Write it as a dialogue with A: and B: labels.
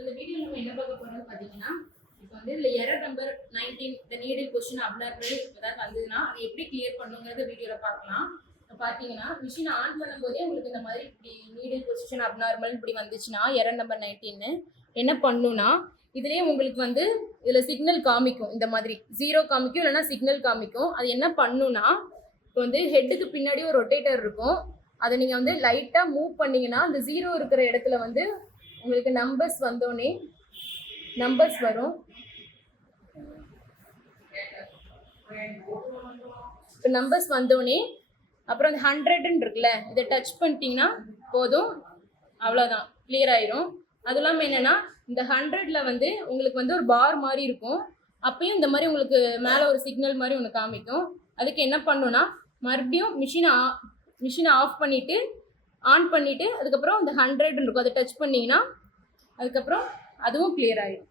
A: இந்த வீடியோ நம்ம என்ன பார்க்க போறோம்னு பார்த்தீங்கன்னா இப்போ வந்து இதில் எரர் நம்பர் நைன்டீன் இந்த நீடில் கொஸ்டின் அப்னார்மல் ஏதாவது வந்ததுன்னா அதை எப்படி கிளியர் பண்ணுங்கிறத வீடியோவில் பார்க்கலாம். இப்போ பார்த்தீங்கன்னா மிஷின் ஆன் பண்ணும்போதே உங்களுக்கு இந்த மாதிரி இப்படி நீடில் கொஸ்டின் அப்நார்மல் இப்படி வந்துச்சுன்னா எரர் நம்பர் நைன்டீன்னு என்ன பண்ணுன்னா இதுலேயே உங்களுக்கு வந்து இதில் சிக்னல் காமிக்கும். இந்த மாதிரி ஜீரோ காமிக்கும் இல்லைன்னா சிக்னல் காமிக்கும். அது என்ன பண்ணுன்னா இப்போ வந்து ஹெட்டுக்கு பின்னாடி ஒரு ரொட்டேட்டர் இருக்கும். அதை நீங்கள் வந்து லைட்டாக மூவ் பண்ணிங்கன்னா அந்த ஜீரோ இருக்கிற இடத்துல வந்து உங்களுக்கு நம்பர்ஸ் வந்தோடனே நம்பர்ஸ் வரும். இப்போ நம்பர்ஸ் வந்தோடனே அப்புறம் அந்த ஹண்ட்ரட்னு இருக்குல்ல இதை டச் பண்ணிட்டீங்கன்னா போதும். அவ்வளோதான் கிளியர் ஆயிரும். அது இல்லாமல் என்னென்னா இந்த ஹண்ட்ரட்ல வந்து உங்களுக்கு வந்து ஒரு பார் மாதிரி இருக்கும். அப்பயும் இந்த மாதிரி உங்களுக்கு மேலே ஒரு சிக்னல் மாதிரி ஒன்று காமிக்கும். அதுக்கு என்ன பண்ணுன்னா மறுபடியும் மிஷினை ஆ மிஷினை ஆஃப் பண்ணிவிட்டு ஆன் பண்ணிவிட்டு அதுக்கப்புறம் இந்த ஹண்ட்ரட்னு இருக்கும். அதை டச் பண்ணிங்கன்னா அதுக்கப்புறம் அதுவும் கிளியர் ஆயிடும்.